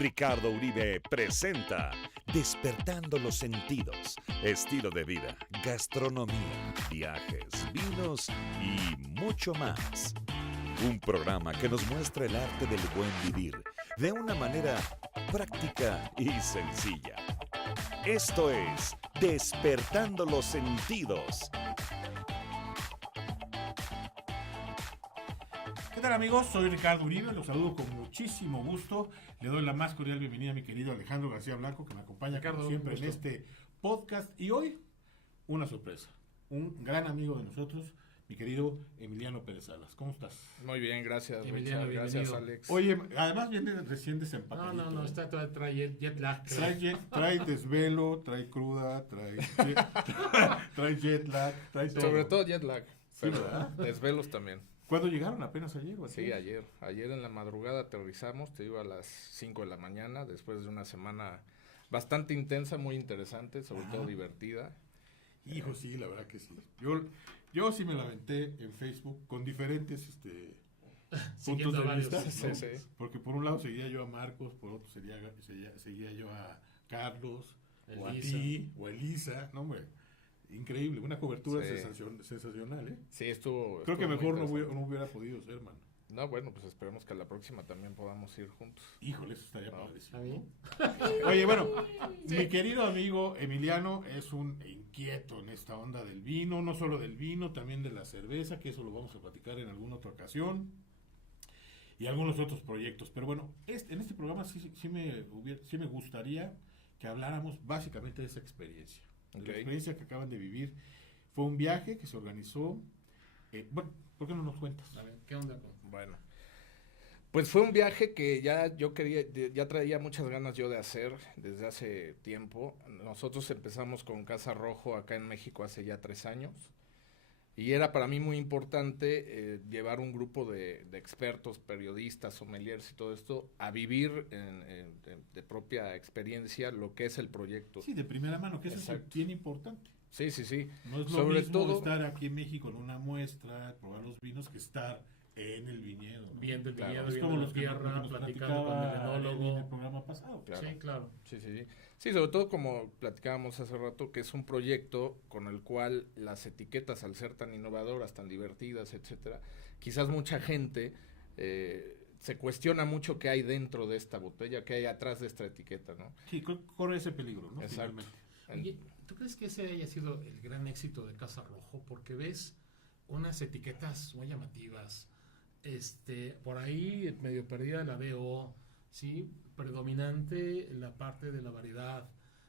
Ricardo Uribe presenta Despertando los Sentidos, estilo de vida, gastronomía, viajes, vinos y mucho más. Un programa que nos muestra el arte del buen vivir de una manera práctica y sencilla. Esto es Despertando los Sentidos. ¿Qué tal, amigos? Soy Ricardo Uribe, los saludo con muchísimo gusto. Le doy la más cordial bienvenida a mi querido Alejandro García Blanco, que me acompaña como siempre en este podcast. Y hoy, una sorpresa, un gran amigo de nosotros, mi querido Emiliano Pérez Salas. ¿Cómo estás? Muy bien, gracias, Emiliano, Richard. Gracias, Alex. Oye, además viene recién desempacadito. No, trae jet lag. Trae desvelo, trae cruda, trae jet lag, trae todo. Sobre todo jet lag, pero ¿verdad? desvelos también. ¿Cuándo llegaron? ¿Apenas ayer? ¿O Sí, ayer. Ayer en la madrugada aterrizamos, te digo, a las 5 de la mañana, después de una semana bastante intensa, muy interesante, sobre todo divertida. Hijo, sí, la verdad que sí. Yo sí me la aventé en Facebook con diferentes puntos de vista, ¿no? Sí. Porque por un lado seguía yo a Marcos, por otro seguía yo a Carlos, o a ti, o a Elisa, no, hombre, increíble, una cobertura sensacional, ¿eh? Sí, estuvo. Creo que mejor no muy hubiera podido ser, mano. No, bueno, pues esperemos que a la próxima también podamos ir juntos. Híjole, eso estaría padrísimo. ¿Está bien? Oye, bueno, mi querido amigo Emiliano es un inquieto en esta onda del vino, no solo del vino, también de la cerveza, que eso lo vamos a platicar en alguna otra ocasión, y algunos otros proyectos. Pero bueno, en este programa sí me gustaría que habláramos básicamente de esa experiencia. De la experiencia que acaban de vivir. Fue un viaje que se organizó. Bueno, ¿por qué no nos cuentas? A ver, ¿qué onda con? Bueno, pues fue un viaje que ya traía muchas ganas yo de hacer desde hace tiempo. Nosotros empezamos con Casa Rojo acá en México hace ya 3 años. Y era para mí muy importante llevar un grupo de expertos, periodistas, sommeliers y todo esto a vivir de propia experiencia lo que es el proyecto. Sí, de primera mano, que eso es bien importante. Sí. No es lo Sobre mismo todo estar aquí en México en una muestra, probar los vinos, que estar en el viñedo, ¿no? Viendo el viñedo, Es viendo como la los que tierra, nos platicando con el platicaba enólogo. en el programa pasado. Claro. Sí, claro. Sí, sobre todo como platicábamos hace rato, que es un proyecto con el cual las etiquetas, al ser tan innovadoras, tan divertidas, etcétera, quizás mucha gente se cuestiona mucho qué hay dentro de esta botella, qué hay atrás de esta etiqueta, ¿no? Sí, corre ese peligro, ¿no? Exacto. Oye, ¿tú crees que ese haya sido el gran éxito de Casa Rojo? Porque ves unas etiquetas muy llamativas, por ahí medio perdida la BO, ¿sí? Predominante en la parte de la variedad.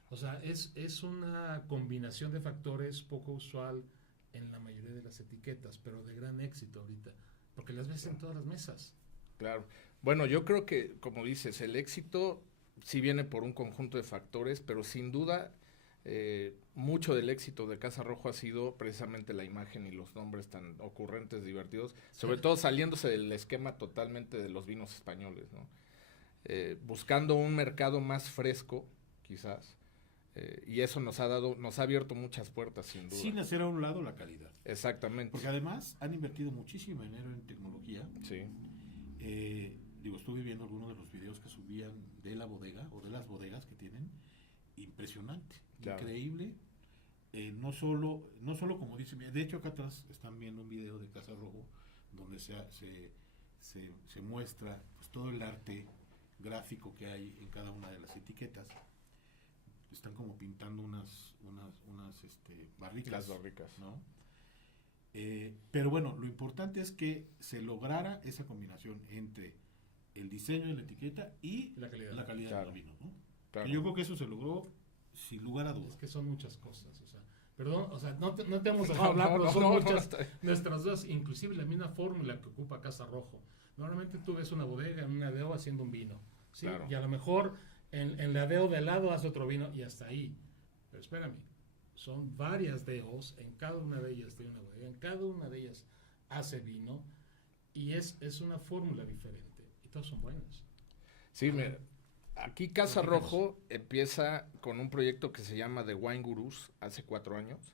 O sea, es una combinación de factores poco usual en la mayoría de las etiquetas, pero de gran éxito ahorita, porque las ves en todas las mesas. Claro. Bueno, yo creo que, como dices, el éxito sí viene por un conjunto de factores, pero sin duda mucho del éxito de Casa Rojo ha sido precisamente la imagen y los nombres tan ocurrentes, divertidos, sobre todo saliéndose del esquema totalmente de los vinos españoles, ¿no? Buscando un mercado más fresco, quizás, y eso nos ha abierto muchas puertas, sin duda. Sin hacer a un lado la calidad. Exactamente. Porque además han invertido muchísimo dinero en tecnología. Sí. Estuve viendo algunos de los videos que subían de la bodega o de las bodegas que tienen. Impresionante, claro. Increíble. No solo como dice, de hecho acá atrás están viendo un video de Casa Rojo donde se muestra pues todo el arte gráfico que hay en cada una de las etiquetas. Están como pintando unas barricas. Las barricas, ¿no? Pero bueno, lo importante es que se lograra esa combinación entre el diseño de la etiqueta y la calidad claro. del vino, ¿no? Claro. Y yo creo que eso se logró sin lugar a dudas. Es que son muchas cosas, o sea, perdón, o sea, no te hemos dejado hablar, pero son muchas nuestras dudas, inclusive la misma fórmula que ocupa Casa Rojo. Normalmente tú ves una bodega en una DO haciendo un vino, ¿sí? Claro. Y a lo mejor en la DO de al lado hace otro vino y hasta ahí. Pero espérame, son varias DOs, en cada una de ellas tiene una bodega, en cada una de ellas hace vino y es una fórmula diferente y todas son buenas. Sí, mira, aquí Casa Rojo empieza con un proyecto que se llama The Wine Gurus hace 4 años,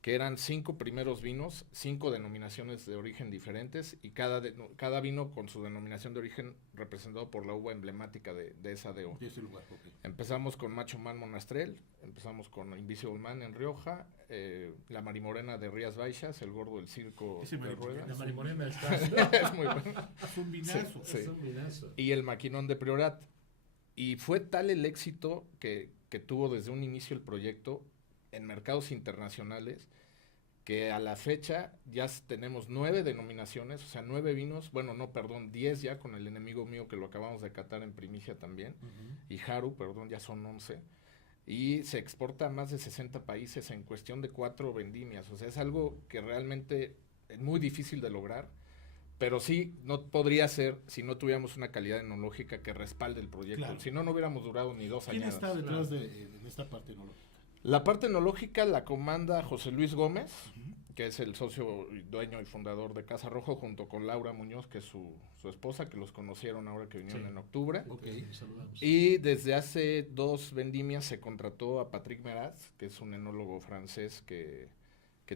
que eran 5 primeros vinos, 5 denominaciones de origen diferentes y cada vino con su denominación de origen representado por la uva emblemática de esa DO. De ese lugar, ok. Empezamos con Macho Man Monastrell, empezamos con Invisible Man en Rioja, la Marimorena de Rías Baixas, el Gordo del Circo Ese de Rueda. La Marimorena está. Es muy bueno. Es un vinazo. Sí. Es un vinazo. Y el Maquinón de Priorat. Y fue tal el éxito que tuvo desde un inicio el proyecto en mercados internacionales, que a la fecha ya tenemos 9 denominaciones, o sea, 9 vinos, 10 ya con el Enemigo Mío que lo acabamos de catar en primicia también, y Haru, ya son 11, y se exporta a más de 60 países en cuestión de 4 vendimias, o sea, es algo que realmente es muy difícil de lograr, pero sí, no podría ser si no tuviéramos una calidad enológica que respalde el proyecto, Claro. si no, no hubiéramos durado ni 2 años. ¿Quién está detrás de esta parte enológica? La parte enológica la comanda José Luis Gómez, que es el socio, dueño y fundador de Casa Rojo, junto con Laura Muñoz, que es su esposa, que los conocieron ahora que vinieron en octubre. Ok. Saludamos. Y desde hace 2 vendimias se contrató a Patrick Meraz, que es un enólogo francés que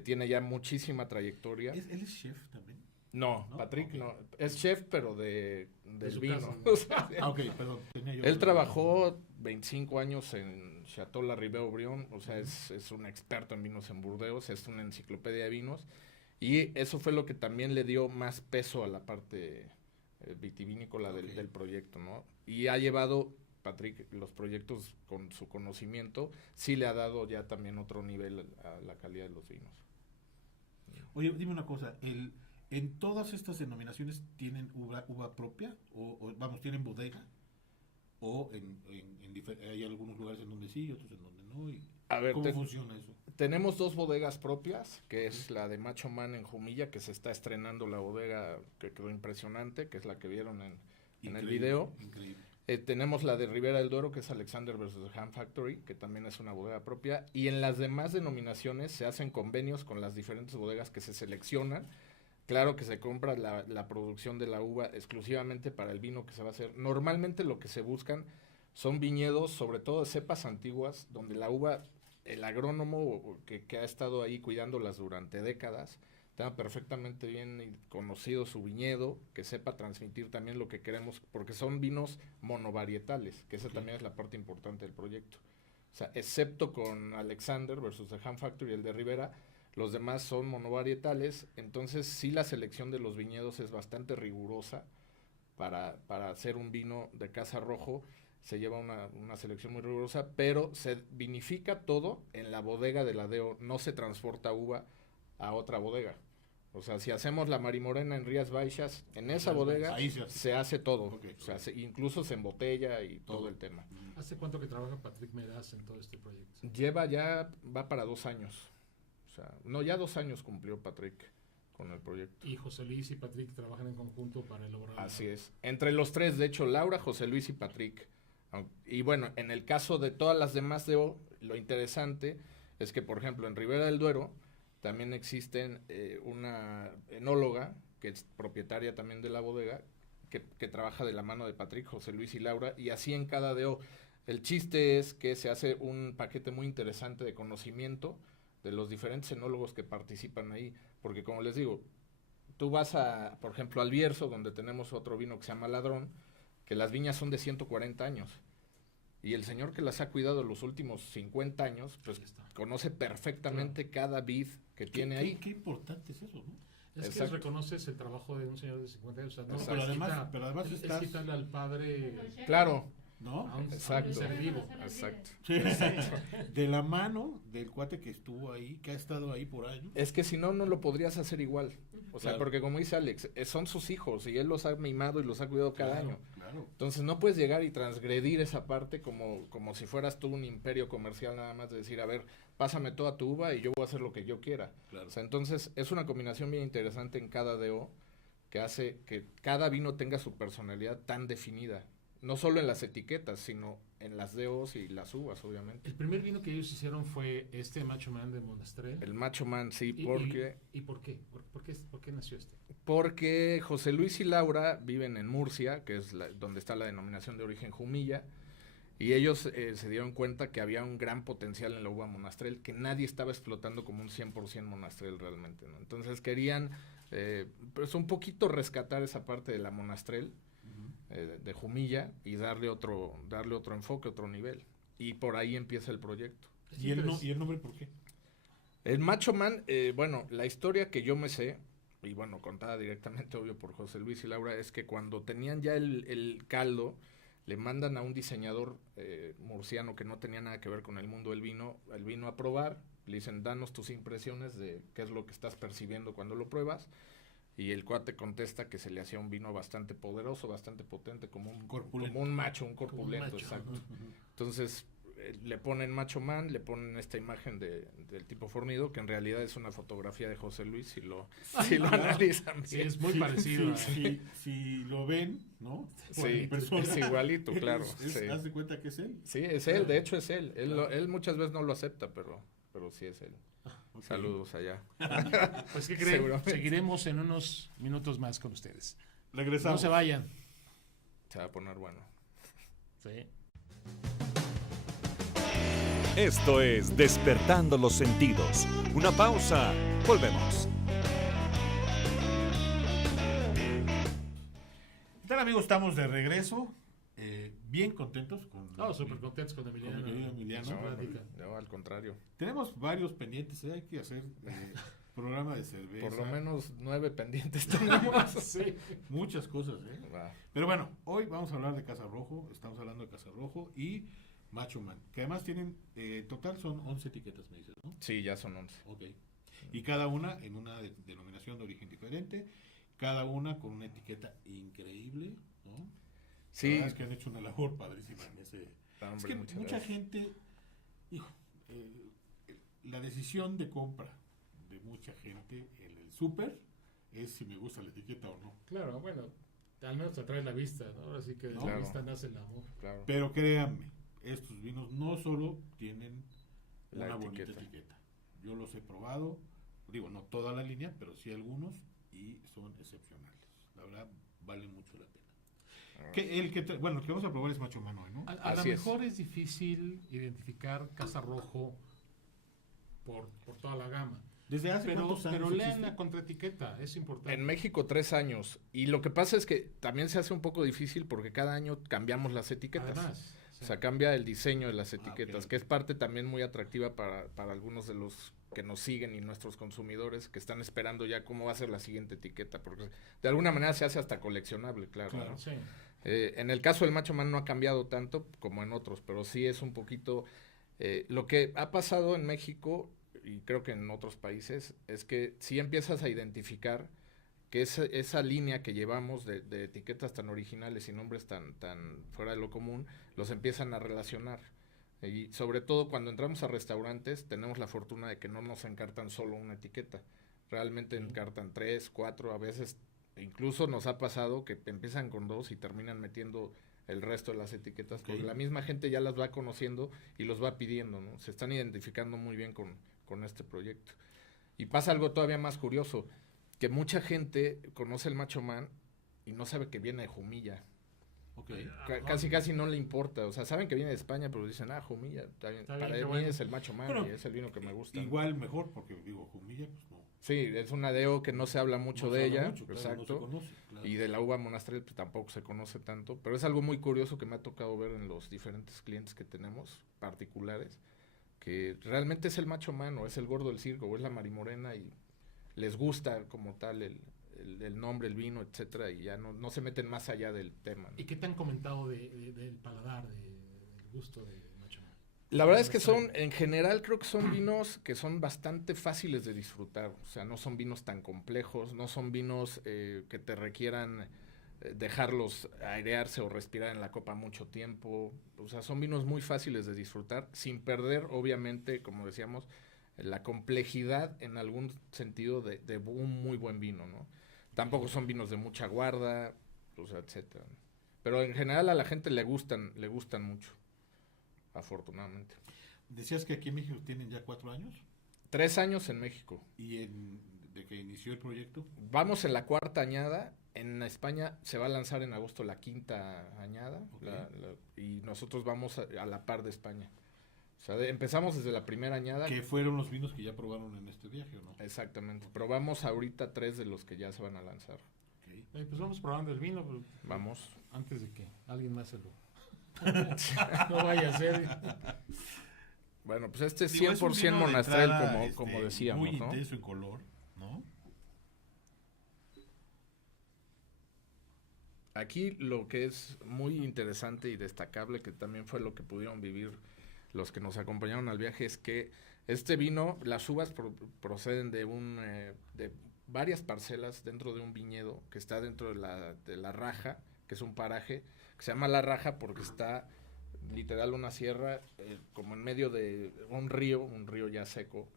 tiene ya muchísima trayectoria. ¿Él es chef también? No, ¿No? Patrick Ok. no. Es chef, pero del su vino. casa. O sea, Ok, perdón. Tenía yo él trabajó 25 años en Chateau La Rive-Aubryon, o sea, es un experto en vinos en Burdeos, es una enciclopedia de vinos, y eso fue lo que también le dio más peso a la parte vitivinícola del proyecto, ¿no? Y ha llevado, Patrick, los proyectos con su conocimiento, sí le ha dado ya también otro nivel a la calidad de los vinos. Oye, dime una cosa. ¿En todas estas denominaciones tienen uva propia? ¿Tienen bodega? ¿O hay algunos lugares en donde sí y otros en donde no? A ver, ¿Cómo funciona eso? tenemos 2 bodegas propias, que es la de Macho Man en Jumilla, que se está estrenando la bodega, que quedó impresionante, que es la que vieron en el Increíble, video. Increíble. Tenemos la de Ribera del Duero, que es Alexander versus The Ham Factory, que también es una bodega propia. Y en las demás denominaciones se hacen convenios con las diferentes bodegas que se seleccionan. Claro que se compra la producción de la uva exclusivamente para el vino que se va a hacer. Normalmente lo que se buscan son viñedos, sobre todo de cepas antiguas, donde la uva, el agrónomo que ha estado ahí cuidándolas durante décadas, tenga perfectamente bien conocido su viñedo, que sepa transmitir también lo que queremos, porque son vinos monovarietales, que esa también es la parte importante del proyecto. O sea, excepto con Alexander versus The Ham Factory y el de Ribera, los demás son monovarietales, entonces sí la selección de los viñedos es bastante rigurosa para hacer un vino de Casa Rojo. Se lleva una selección muy rigurosa, pero se vinifica todo en la bodega de la DO, no se transporta uva a otra bodega. O sea, si hacemos la Marimorena en Rías Baixas, en esa bodega ahí se hace todo. Okay. O sea, incluso se embotella y todo el tema. ¿Hace cuánto que trabaja Patrick Meraz en todo este proyecto? Va para 2 años. O sea, no, ya 2 años cumplió Patrick con el proyecto. Y José Luis y Patrick trabajan en conjunto para elaborar. Así es. Entre los 3, de hecho, Laura, José Luis y Patrick. Y bueno, en el caso de todas las demás DO, lo interesante es que, por ejemplo, en Ribera del Duero también existen una enóloga, que es propietaria también de la bodega, que trabaja de la mano de Patrick, José Luis y Laura, y así en cada DO. El chiste es que se hace un paquete muy interesante de conocimiento de los diferentes enólogos que participan ahí, porque como les digo, tú vas por ejemplo, al Bierzo, donde tenemos otro vino que se llama Ladrón, que las viñas son de 140 años, y el señor que las ha cuidado los últimos 50 años, pues conoce perfectamente cada vid que tiene ahí. Qué importante es eso, ¿no? Es Exacto. que reconoces el trabajo de un señor de 50 años. O sea, no, Pero además es estás... quitarle al padre Claro, ¿No? a un exacto. ser vivo. Exacto. Sí. De la mano del cuate que estuvo ahí, que ha estado ahí por años. Es que si no, no lo podrías hacer igual. O sea, Claro. porque como dice Alex, son sus hijos y él los ha mimado y los ha cuidado cada año. Claro. Entonces no puedes llegar y transgredir esa parte como si fueras tú un imperio comercial nada más de decir, a ver, pásame toda tu uva y yo voy a hacer lo que yo quiera. Claro. O sea, entonces es una combinación bien interesante en cada DO que hace que cada vino tenga su personalidad tan definida. No solo en las etiquetas, sino en las DOs y las uvas, obviamente. El primer vino que ellos hicieron fue este Macho Man de Monastrell. El Macho Man, sí, ¿Y por qué? ¿Por qué nació este? Porque José Luis y Laura viven en Murcia, que es donde está la denominación de origen Jumilla, Y ellos se dieron cuenta que había un gran potencial en la uva monastrell, que nadie estaba explotando como un 100% monastrell realmente, ¿no? Entonces querían pues un poquito rescatar esa parte de la monastrell, de Jumilla, y darle otro enfoque, otro nivel. Y por ahí empieza el proyecto. ¿Y el nombre por qué? El Macho Man, bueno, la historia que yo me sé, y bueno, contada directamente, obvio, por José Luis y Laura, es que cuando tenían ya el caldo, le mandan a un diseñador murciano que no tenía nada que ver con el mundo del vino, el vino a probar, le dicen, danos tus impresiones de qué es lo que estás percibiendo cuando lo pruebas, y el cuate contesta que se le hacía un vino bastante poderoso, bastante potente, como un macho, un corpulento, exacto. Entonces, le ponen Macho Man, le ponen esta imagen del tipo fornido, que en realidad es una fotografía de José Luis, si lo analizan bien. Sí, es muy parecido. Si lo ven, ¿no? Sí, es igualito, claro. Sí. ¿Haz de cuenta que es él? Sí, es él, de hecho es él. Él muchas veces no lo acepta, pero sí es él. Okay. Saludos allá. Pues, ¿qué creen? Seguiremos en unos minutos más con ustedes. Regresamos. No se vayan. Se va a poner bueno. Sí. Esto es Despertando los Sentidos. Una pausa. Volvemos. ¿Qué tal, amigos? Estamos de regreso. Bien contentos con... súper contentos con Emiliano. Con mi querido Emiliano. No, al contrario. Tenemos varios pendientes. Hay que hacer programa de cerveza. Por lo menos 9 pendientes tenemos. Sí. Muchas cosas, ¿eh? Wow. Pero bueno, hoy vamos a hablar de Casa Rojo. Estamos hablando de Casa Rojo y Macho Man, que además tienen, en total son 11 etiquetas, me dices, ¿no? Sí, ya son 11. Ok. Y cada una en una denominación de origen diferente, cada una con una etiqueta increíble, ¿no? Sí. La verdad es que han hecho una labor padrísima en ese... Hombre, es que mucha gente, hijo, la decisión de compra de mucha gente en el súper es si me gusta la etiqueta o no. Claro, bueno, al menos te atrae la vista, ¿no? Ahora sí que de la vista nace el amor. Claro. Pero créanme, estos vinos no solo tienen La una etiqueta. bonita etiqueta. Yo los he probado, digo, no toda la línea, pero sí algunos y son excepcionales. La verdad, valen mucho la pena. El que vamos a probar es Macho Man hoy, ¿no? A lo mejor es difícil identificar Casa Rojo por toda la gama. ¿Desde hace cuántos años Pero lean existe? la contraetiqueta, es importante. En México 3 años. Y lo que pasa es que también se hace un poco difícil porque cada año cambiamos las etiquetas. Además, O sea, cambia el diseño de las etiquetas, ok. que es parte también muy atractiva para algunos de los que nos siguen y nuestros consumidores que están esperando ya cómo va a ser la siguiente etiqueta, porque de alguna manera se hace hasta coleccionable, claro. Claro. ¿no? sí. En el caso del Macho Man no ha cambiado tanto como en otros, pero sí es un poquito... lo que ha pasado en México, y creo que en otros países, es que si empiezas a identificar que esa línea que llevamos de etiquetas tan originales y nombres tan fuera de lo común, los empiezan a relacionar. Y sobre todo cuando entramos a restaurantes, tenemos la fortuna de que no nos encartan solo una etiqueta. Realmente encartan 3, 4, a veces incluso nos ha pasado que empiezan con 2 y terminan metiendo el resto de las etiquetas, Ok. porque la misma gente ya las va conociendo y los va pidiendo, ¿no? Se están identificando muy bien con este proyecto. Y pasa algo todavía más curioso, que mucha gente conoce el Macho Man y no sabe que viene de Jumilla. Ok. Casi no le importa, o sea, saben que viene de España, pero dicen, Jumilla, está bien. Está bien, Para qué mí bueno. es el Macho Man Bueno, y es el vino que me gusta. Igual mejor, porque digo, Jumilla, pues no. Sí, es una DO que no se habla mucho No de se habla ella, mucho, claro, exacto. no se conoce, claro. Y de la uva monastrell pues, tampoco se conoce tanto, pero es algo muy curioso que me ha tocado ver en los diferentes clientes que tenemos, particulares, que realmente es el Macho Man, o es el Gordo del Circo, o es la Marimorena, y les gusta como tal el nombre, el vino, etcétera, y ya no se meten más allá del tema, ¿no? ¿Y qué te han comentado del paladar, del gusto de Macho Man? La verdad es que en general creo que son vinos que son bastante fáciles de disfrutar, o sea, no son vinos tan complejos, no son vinos que te requieran dejarlos airearse o respirar en la copa mucho tiempo, o sea, son vinos muy fáciles de disfrutar, sin perder, obviamente, como decíamos, la complejidad en algún sentido de un muy buen vino, ¿no? Tampoco son vinos de mucha guarda, o sea, etcétera. Pero en general a la gente le gustan mucho, afortunadamente. Decías que aquí en México tienen ya 4 años 3 años en México. y de que inició el proyecto? Vamos en la 4ª añada. En España se va a lanzar en agosto la 5ª añada. Okay. Y nosotros vamos a la par de España. O sea, empezamos desde la primera añada. ¿Qué fueron los vinos que ya probaron en este viaje o no? Exactamente. Probamos ahorita 3 de los que ya se van a lanzar. Okay. Pues vamos probando el vino, pero Vamos. antes de que alguien más se lo... no vaya a ser. Bueno, pues este es Digo, 100% es un vino de monastrel, entrada, como decíamos, muy ¿no? intenso en color, ¿no? Aquí lo que es muy interesante y destacable, que también fue lo que pudieron vivir los que nos acompañaron al viaje, es que este vino, las uvas proceden de varias parcelas dentro de un viñedo que está dentro de la Raja, que es un paraje, que se llama La Raja porque está literal una sierra como en medio de un río ya seco.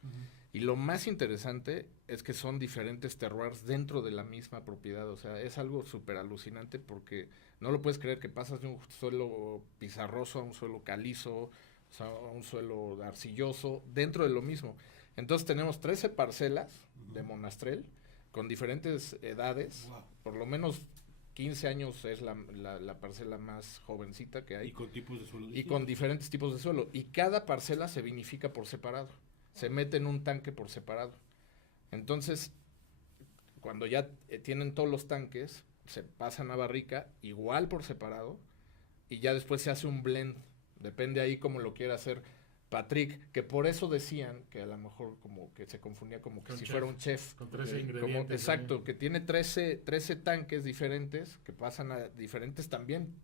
Y lo más interesante es que son diferentes terroirs dentro de la misma propiedad. O sea, es algo súper alucinante porque no lo puedes creer que pasas de un suelo pizarroso a un suelo calizo, o sea, a un suelo arcilloso, dentro de lo mismo. Entonces tenemos 13 parcelas de monastrel con diferentes edades. Wow. Por lo menos 15 años es la parcela más jovencita que hay. Y con tipos de suelo Y distintos. con diferentes tipos de suelo. Y cada parcela se vinifica por separado. Se mete en un tanque por separado. Entonces, cuando ya tienen todos los tanques, se pasan a barrica, igual por separado, y ya después se hace un blend. Depende ahí cómo lo quiera hacer Patrick, que por eso decían que a lo mejor como que se confundía como que Con si chef, fuera un chef. con 13 Como, ingredientes. exacto, que tiene 13 tanques diferentes, que pasan a diferentes también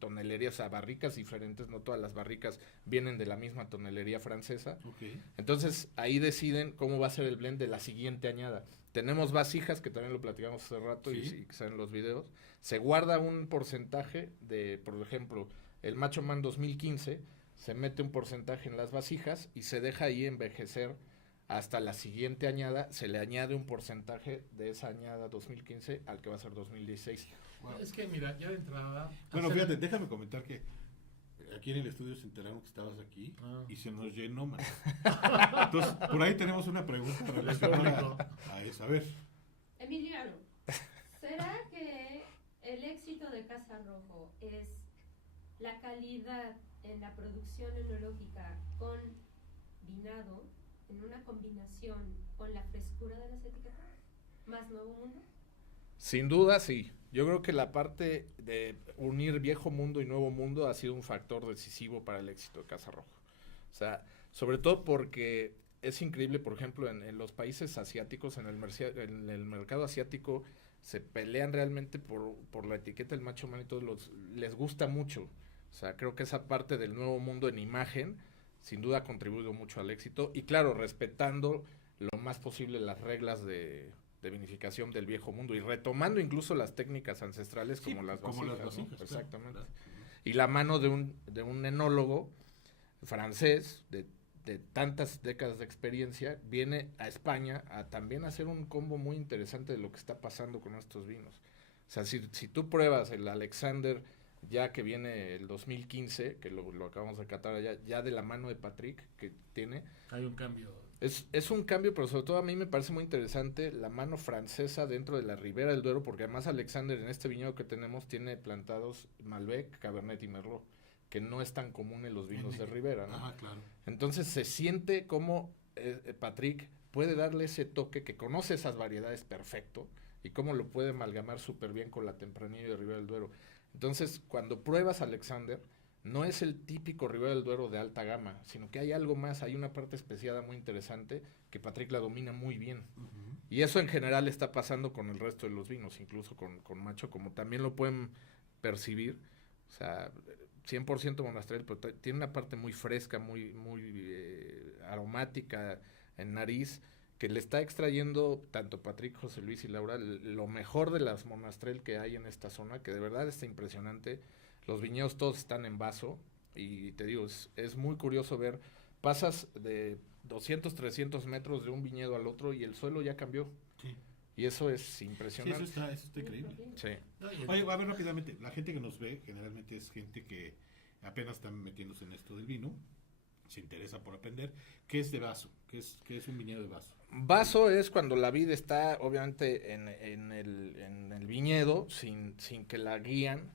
tonelerías, a barricas diferentes. No todas las barricas vienen de la misma tonelería francesa. Okay. Entonces ahí deciden cómo va a ser el blend de la siguiente añada. Tenemos vasijas, que también lo platicamos hace rato, Sí. y que salen los videos. Se guarda un porcentaje de, por ejemplo, el Macho Man 2015, se mete un porcentaje en las vasijas y se deja ahí envejecer hasta la siguiente añada. Se le añade un porcentaje de esa añada 2015 al que va a ser 2016. Wow. Es que mira, ya de entrada... Bueno, hacer- fíjate, déjame comentar que aquí en el estudio se enteraron que estabas aquí y se nos llenó, man. Entonces, por ahí tenemos una pregunta relacionada a eso. A ver, Emiliano, ¿será que el éxito de Casa Rojo es la calidad en la producción enológica con vinado en una combinación con la frescura de las etiquetas? ¿Más Nuevo Mundo? Sin duda, sí. Yo creo que la parte de unir viejo mundo y nuevo mundo ha sido un factor decisivo para el éxito de Casa Rojo. O sea, sobre todo porque es increíble, por ejemplo, en los países asiáticos, en el mercado asiático, se pelean realmente por la etiqueta del Macho Man y todos les gusta mucho. O sea, creo que esa parte del nuevo mundo en imagen, sin duda ha contribuido mucho al éxito. Y claro, respetando lo más posible las reglas de vinificación del viejo mundo y retomando incluso las técnicas ancestrales sí, como las como vasijas, las vasijas, ¿no? claro, Exactamente. claro. Y la mano de un enólogo francés de tantas décadas de experiencia viene a España a también hacer un combo muy interesante de lo que está pasando con estos vinos. O sea, si tú pruebas el Alexander ya que viene el 2015, que lo acabamos de catar allá, ya de la mano de Patrick que tiene, Hay un cambio. es un cambio, pero sobre todo a mí me parece muy interesante la mano francesa dentro de la Ribera del Duero, porque además Alexander en este viñedo que tenemos tiene plantados Malbec, Cabernet y Merlot, que no es tan común en los vinos de Ribera, ¿no? Ajá, claro. Entonces se siente como Patrick puede darle ese toque, que conoce esas variedades perfecto, y cómo lo puede amalgamar súper bien con la Tempranillo de Ribera del Duero. Entonces, cuando pruebas Alexander, no es el típico Ribera del Duero de alta gama, sino que hay algo más, hay una parte especiada muy interesante que Patrick la domina muy bien. Uh-huh. Y eso en general está pasando con el resto de los vinos, incluso con Macho, como también lo pueden percibir. O sea, 100% monastrel, pero tiene una parte muy fresca, muy aromática en nariz, que le está extrayendo tanto Patrick, José Luis y Laura lo mejor de las monastrel que hay en esta zona, que de verdad está impresionante. Los viñedos todos están en vaso y te digo, es muy curioso ver, pasas de 200, 300 metros de un viñedo al otro y el suelo ya cambió. Sí. Y eso es Sí, impresionante. eso está increíble. Sí. Oye, a ver rápidamente, la gente que nos ve generalmente es gente que apenas está metiéndose en esto del vino. se interesa por aprender, ¿qué es de vaso? ¿Qué es un viñedo de vaso? Vaso es cuando la vid está obviamente en el viñedo, sin que la guían,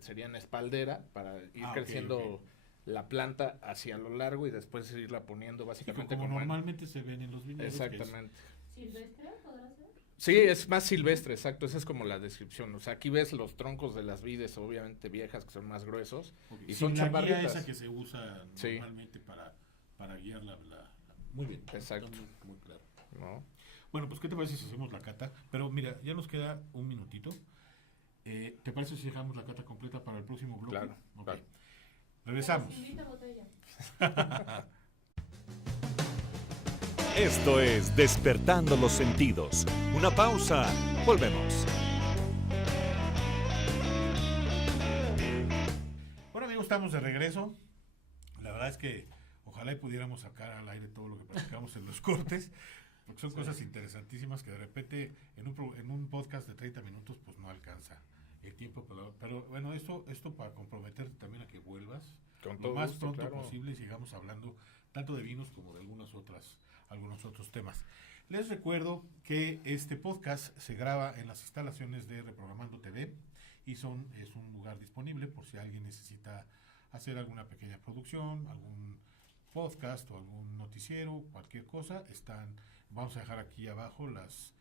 sería en espaldera, para ir creciendo ok. la planta hacia lo largo y después irla poniendo básicamente Como como normalmente se ven en los viñedos. Exactamente. ¿Silvestre podrá ser? Sí, es más silvestre, exacto, esa es como la descripción. O sea, aquí ves los troncos de las vides, obviamente viejas, que son más gruesos, Okay. y son Sin la guía chaparritas. esa que se usa Sí. normalmente para guiar Muy bien. Exacto. Está muy claro. ¿No? Bueno, pues ¿qué te parece si hacemos la cata? Pero mira, ya nos queda un minutito. ¿Te parece si dejamos la cata completa para el próximo bloque? Claro, Ok. claro. Regresamos. Pues invita botella. Esto es Despertando los Sentidos. Una pausa. Volvemos. Bueno, amigos, estamos de regreso. La verdad es que ojalá y pudiéramos sacar al aire todo lo que platicamos en los cortes, porque son cosas interesantísimas que de repente en un podcast de 30 minutos pues no alcanza el tiempo. Pero bueno, esto para comprometerte también a que vuelvas Con lo todo más gusto, pronto claro. posible y sigamos hablando tanto de vinos como de algunos otros temas. Les recuerdo que este podcast se graba en las instalaciones de Reprogramando TV y es un lugar disponible por si alguien necesita hacer alguna pequeña producción, algún podcast o algún noticiero, cualquier cosa. Vamos a dejar aquí abajo los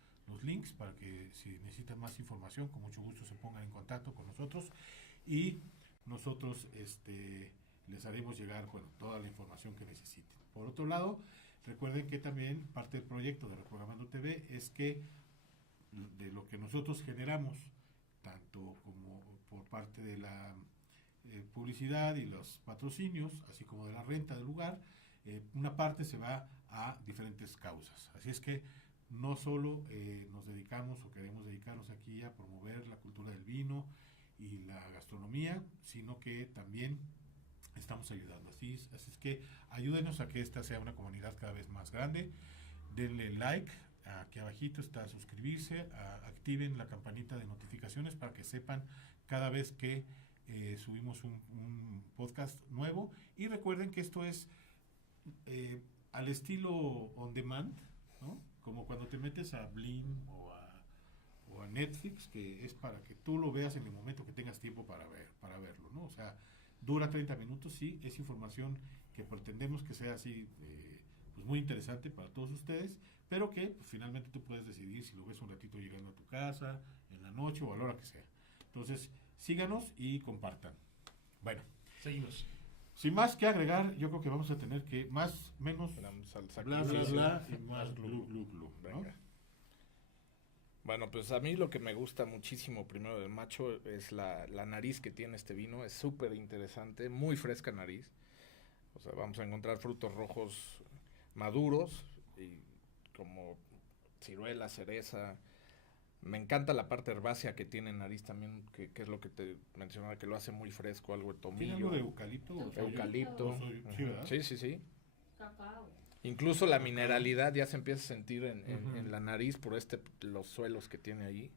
links para que si necesitan más información, con mucho gusto se pongan en contacto con nosotros y nosotros les haremos llegar toda la información que necesiten. Por otro lado, recuerden que también parte del proyecto de Reprogramando TV es que de lo que nosotros generamos, tanto como por parte de la publicidad y los patrocinios, así como de la renta del lugar, una parte se va a diferentes causas. Así es que no solo nos dedicamos o queremos dedicarnos aquí a promover la cultura del vino y la gastronomía, sino que también estamos ayudando. Así es que ayúdenos a que esta sea una comunidad cada vez más grande. Denle like, aquí abajito está suscribirse, activen la campanita de notificaciones para que sepan cada vez que subimos un podcast nuevo. Y recuerden que esto es al estilo on demand, ¿no? Como cuando te metes a Blim o a Netflix, que es para que tú lo veas en el momento que tengas tiempo para verlo, ¿no? O sea, dura 30 minutos, sí, es información que pretendemos que sea así, pues muy interesante para todos ustedes, pero que pues, finalmente tú puedes decidir si lo ves un ratito llegando a tu casa, en la noche o a la hora que sea. Entonces, síganos y compartan. Bueno, Seguimos. sin más que agregar, yo creo que vamos a tener que menos Vamos al bla bla sacrificio. bla y más glu glu glu, ¿no? Venga. Bueno, pues a mí lo que me gusta muchísimo primero del macho es la nariz que tiene este vino. Es súper interesante, muy fresca nariz. O sea, vamos a encontrar frutos rojos maduros y como ciruela, cereza. Me encanta la parte herbácea que tiene nariz también, que es lo que te mencionaba, que lo hace muy fresco, algo de ¿Tiene tomillo, algo de eucalipto? o soyo? eucalipto. ¿O soyo? Sí, ¿verdad? Sí, sí, sí. Cacao. Incluso la mineralidad ya se empieza a sentir en Ujú. la nariz por los suelos que tiene ahí.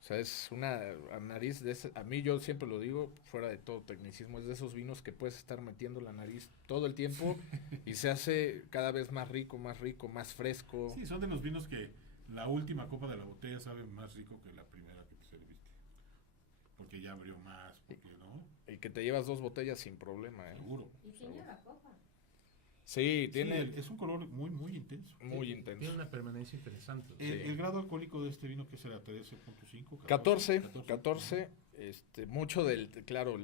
O sea, es una nariz a mí yo siempre lo digo, fuera de todo tecnicismo, es de esos vinos que puedes estar metiendo la nariz todo el tiempo y se hace cada vez más rico, más fresco. Sí, son de los vinos que la última copa de la botella sabe más rico que la primera que te serviste. Porque ya abrió más, porque no, Y que te llevas 2 botellas sin problema, ¿eh? seguro. ¿Y tiene la copa? Sí, tiene Sí, es un color muy, muy intenso. muy Tiene intenso. una permanencia interesante. El grado alcohólico de este vino, ¿qué será? 13.5, 14, mucho claro,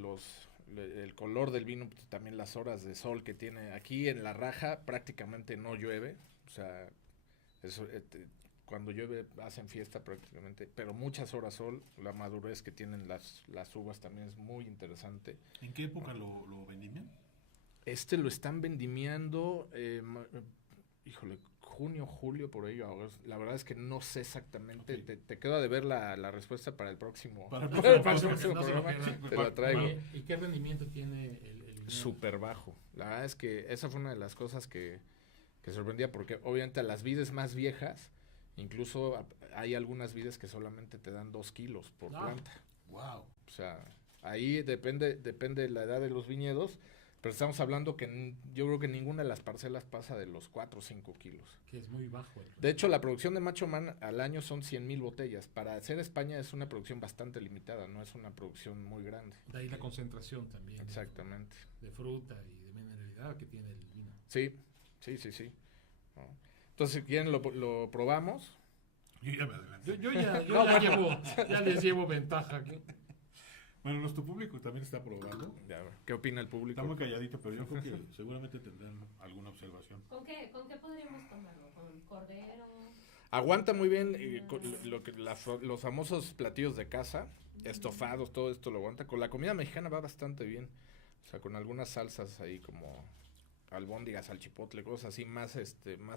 el color del vino, pues, también las horas de sol que tiene. Aquí en La Raja prácticamente no llueve, o sea, eso, cuando llueve hacen fiesta prácticamente, pero muchas horas sol, la madurez que tienen las uvas también es muy interesante. ¿En qué época lo vendimian? Lo están vendimiando, híjole, junio, julio, por ello. La verdad es que no sé exactamente. Ok. Te quedo de ver la respuesta para el próximo, Para el para el próximo próximo no se lo programa. pierdan. Te la traigo. Oye, ¿y qué rendimiento tiene el viñedo? Súper bajo. La verdad es que esa fue una de las cosas que sorprendía, porque obviamente a las vides más viejas, incluso hay algunas vides que solamente te dan 2 kilos por Ah. planta. Wow. O sea, ahí depende de la edad de los viñedos, Pero estamos hablando que yo creo que ninguna de las parcelas pasa de los 4 o 5 kilos. Que es muy bajo. De hecho, la producción de Macho Man al año son 100,000 botellas. Para hacer España es una producción bastante limitada, no es una producción muy grande. De ahí la concentración también. Exactamente. De fruta y de mineralidad que tiene el vino. Sí. ¿No? Entonces, si quieren lo probamos. Yo ya me adelanté. Yo ya les llevo ventaja aquí. Bueno, nuestro público también está probando. Ya, ¿qué opina el público? Está muy calladito, pero yo creo que seguramente tendrán alguna observación. ¿Con qué podríamos tomarlo? ¿Con cordero? Aguanta muy bien los famosos platillos de casa, estofados, todo esto lo aguanta. Con la comida mexicana va bastante bien. O sea, con algunas salsas ahí como albóndigas, salchipotle, cosas así más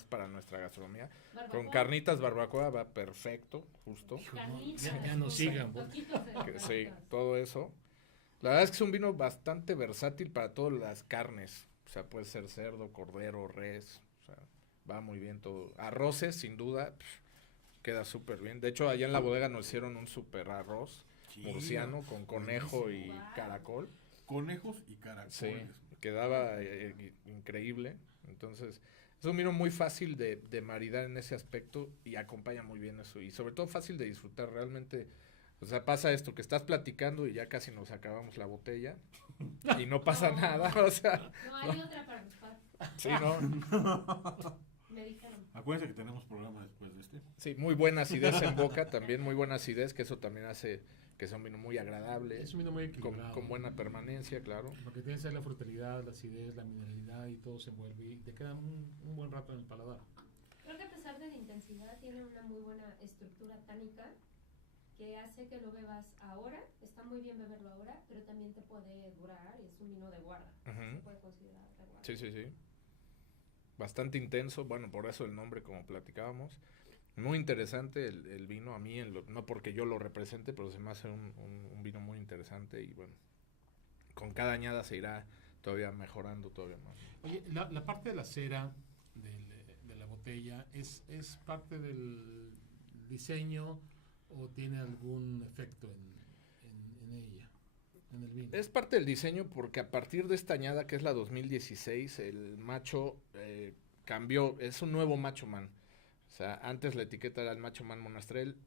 para nuestra gastronomía. ¿Barbacoa? Con carnitas barbacoa va perfecto, justo. Carnitas, Ya nos sigan. taquitos de Sí, carnitas. todo eso. La verdad es que es un vino bastante versátil para todas las carnes. O sea, puede ser cerdo, cordero, res. O sea, va muy bien todo. Arroces, sin duda, queda súper bien. De hecho, allá en la bodega nos hicieron un súper arroz murciano con conejo y Wow. caracol. Conejos y caracoles. Sí, quedaba increíble. Entonces, es un vino muy fácil de maridar en ese aspecto y acompaña muy bien eso. Y sobre todo fácil de disfrutar. Realmente, o sea, pasa esto, que estás platicando y ya casi nos acabamos la botella y no pasa No. nada. O sea, No, hay otra para buscar. sí, ¿no? Me dijeron. Acuérdense que tenemos programa después de este. Sí, muy buena acidez en boca también, muy buena acidez, que eso también hace que sea un vino muy agradable. Es un vino muy con, equilibrado. con buena permanencia, claro. Porque tienes ahí la frutalidad, la acidez, la mineralidad y todo se envuelve y te queda un buen rato en el paladar. Creo que a pesar de la intensidad tiene una muy buena estructura tánica que hace que lo bebas ahora. Está muy bien beberlo ahora, pero también te puede durar. Es un vino de guarda. Ujú. Se puede considerar de guarda. Sí. Bastante intenso, bueno, por eso el nombre, como platicábamos. Muy interesante el vino, a mí, no porque yo lo represente, pero se me hace un vino muy interesante y bueno, con cada añada se irá todavía mejorando todavía más. Oye, la parte de la cera de la botella es parte del diseño o tiene algún efecto en ella, en el vino. Es parte del diseño porque a partir de esta añada, que es la 2016, el macho cambió, es un nuevo Macho Man. O sea, antes la etiqueta era el Macho Man Monastrell.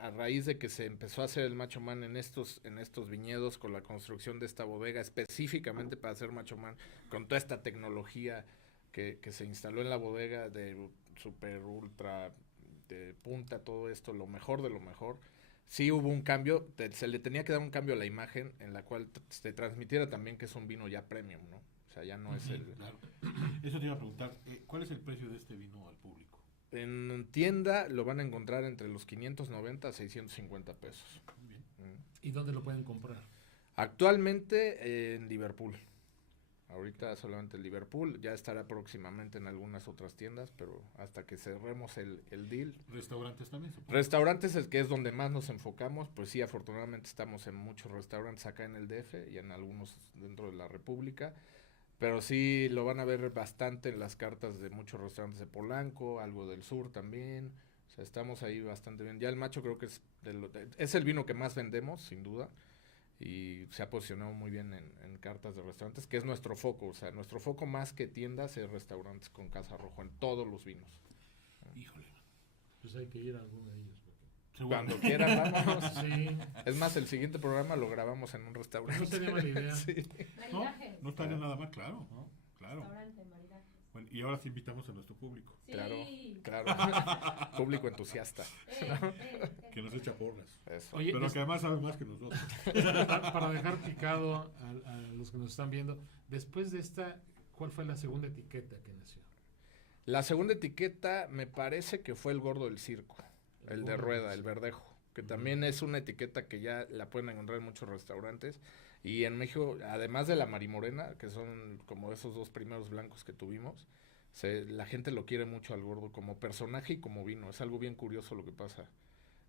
A raíz de que se empezó a hacer el Macho Man en estos viñedos con la construcción de esta bodega específicamente para hacer Macho Man, con toda esta tecnología que se instaló en la bodega de super ultra de punta, todo esto, lo mejor de lo mejor. Sí hubo un cambio, se le tenía que dar un cambio a la imagen en la cual se transmitiera también que es un vino ya premium, ¿no? O sea, ya no es el... Claro. Eso te iba a preguntar, ¿cuál es el precio de este vino al público? En tienda lo van a encontrar entre los 590 a 650 pesos. Bien. ¿Y dónde lo pueden comprar? Actualmente en Liverpool. Ahorita solamente en Liverpool. Ya estará próximamente en algunas otras tiendas, pero hasta que cerremos el deal. ¿Restaurantes también? Supongo. Restaurantes es que es donde más nos enfocamos. Pues sí, afortunadamente estamos en muchos restaurantes acá en el DF y en algunos dentro de la República. Pero sí lo van a ver bastante en las cartas de muchos restaurantes de Polanco, algo del sur también. O sea, estamos ahí bastante bien. Ya el macho creo que es el vino que más vendemos, sin duda. Y se ha posicionado muy bien en cartas de restaurantes, que es nuestro foco. O sea, nuestro foco más que tiendas es restaurantes con Casa Rojo en todos los vinos. Híjole. Pues hay que ir a alguno de ellos. Cuando quieran, vamos. Sí. Es más, el siguiente programa lo grabamos en un restaurante. No sería mala idea. Sí. Maridajes. No estaría nada mal, claro. ¿No? Claro. Restaurante, maridajes. Bueno, y ahora sí invitamos a nuestro público, Sí. Claro. Público entusiasta. que nos echa porras. Eso. Oye, Pero que además sabe más que nosotros. para dejar picado a los que nos están viendo, después de esta, ¿cuál fue la segunda etiqueta que nació? La segunda etiqueta me parece que fue el gordo del circo, el de Gordo rueda, del el Circo. verdejo, que también es una etiqueta que ya la pueden encontrar en muchos restaurantes. Y en México, además de la marimorena, que son como esos dos primeros blancos que tuvimos, la gente lo quiere mucho al gordo como personaje y como vino. Es algo bien curioso lo que pasa.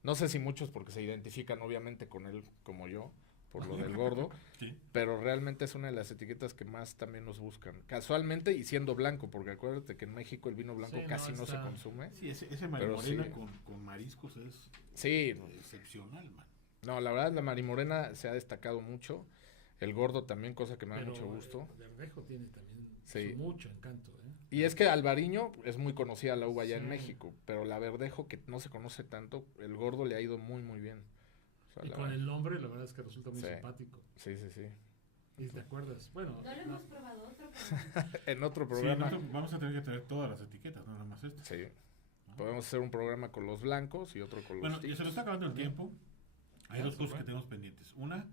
No sé si muchos porque se identifican obviamente con él como yo, por lo del gordo, Sí. pero realmente es una de las etiquetas que más también nos buscan. Casualmente y siendo blanco, porque acuérdate que en México el vino blanco Sí, casi no se está- consume. Sí, ese Pero marimorena sí. con mariscos es Sí, excepcional, man. no, la verdad la marimorena se ha destacado mucho. El gordo también, cosa que me da Pero mucho gusto. Verdejo tiene también Sí. mucho encanto, ¿eh? Y es que Albariño es muy conocida la uva allá en Sí. México, pero la Verdejo, que no se conoce tanto, el gordo le ha ido muy, muy bien. O sea, Y la con verdad. el nombre, la verdad es que resulta muy Sí. simpático. Sí, sí, sí. ¿Y te acuerdas? Bueno, No lo no, hemos probado otro. Pero... En otro Sí, programa, nosotros vamos a tener que traer todas las etiquetas, no nada más estas. sí. Podemos hacer un programa con los blancos y otro con los Bueno, ya tintos. se nos está acabando el tiempo. Hay Ya dos se cosas fue. que tenemos pendientes. Una,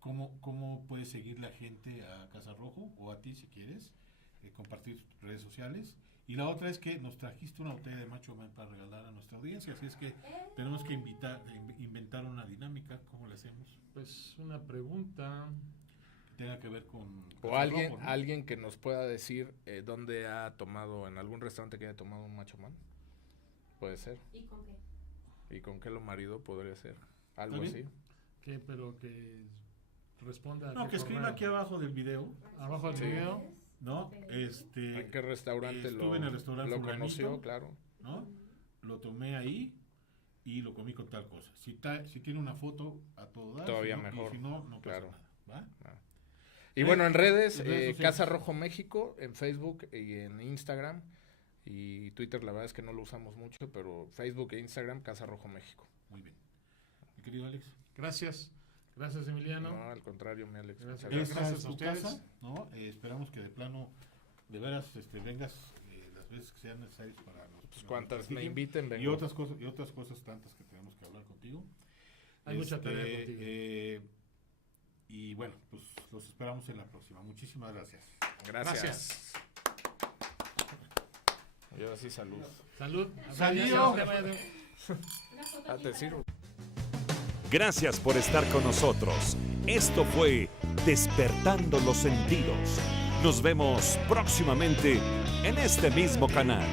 ¿cómo puede seguir la gente a Casa Rojo o a ti si quieres? Compartir tus redes sociales. Y la otra es que nos trajiste una botella de Macho Man para regalar a nuestra audiencia. Así es que tenemos que inventar una dinámica. ¿Cómo le hacemos? pues una pregunta. Que tenga que ver con... O Casa alguien, Rojo, ¿no? alguien que nos pueda decir dónde ha tomado, en algún restaurante que haya tomado un Macho Man. Puede ser. ¿Y con qué? ¿Y con qué lo marido podría ser? Algo ¿Está así. bien? Pero que responda. a No, qué que escriba correo. aquí abajo del video, Abajo del Sí. video. ¿no? ¿En qué restaurante estuve en el restaurante lo fulanito. conoció? Claro. ¿no? Lo tomé ahí y lo comí con tal cosa. Si tiene una foto, a todo dar. Todavía si no, mejor. Y si no, no Claro. pasa nada. ¿Va? Y bueno, en redes, redes sociales. Casa Rojo México, en Facebook y en Instagram. Y Twitter, la verdad es que no lo usamos mucho, pero Facebook e Instagram, Casa Rojo México. Muy bien. Mi querido Alex. Gracias. Gracias, Emiliano. No, al contrario, mi Alex. Gracias. muchas gracias. Gracias Esta a es tu ustedes. casa, ¿no? Esperamos que de plano, de veras, vengas las veces que sean necesarias para nosotros. Pues cuantas me inviten, vengo. Y otras cosas tantas que tenemos que hablar contigo. Hay mucha tarea contigo. Y bueno, pues los esperamos en la próxima. Muchísimas gracias. Gracias. Y ahora sí, salud. Salud. Salió. Ya, ya, ya. Una foto Ah, aquí te para- sirvo. Gracias por estar con nosotros. Esto fue Despertando los Sentidos. Nos vemos próximamente en este mismo canal.